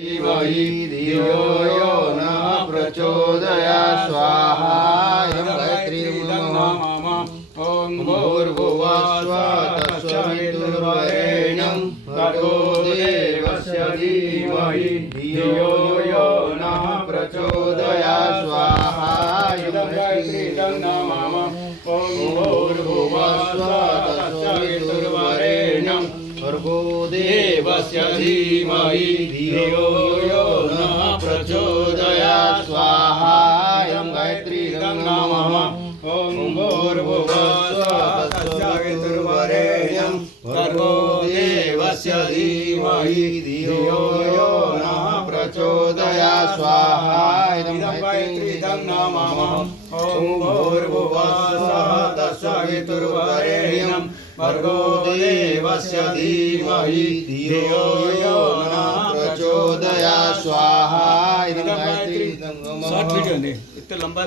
धीमहि धियो यो नः प्रचोदयात् स्वाहा इदं गायत्रीं नमः। ॐ भूर्भुवः स्वः तत्सवितुर्वरेण्यं भर्गो देवस्य धीमहि धियो यो नः प्रचोदयात् स्वाहा इदं गायत्रीं नमः। ॐ भूर्भुवः स्वः तत्सवितुर्वरेण्यं भर्गो देवस्य धीमहि धियो यो नः प्रचोदयात् स्वाहा इदं गायत्रीं नमः। ॐ भूर्भुवः स्वः तत्सवितुर्वरेण्यं भर्गो देवस्य धीमहि धियो यो नः प्रचोदयात् स्वाहा इदं गायत्रीं नमः। ॐ भूर्भुवः स्वः तत्सवितुर्वरेण्यं भर्गो देवस्य धीमहि धियो यो नः प्रचोदयात् स्वाहा इदं गायत्रीं नमः। शॉर्ट वीडियो ने इतना लंबा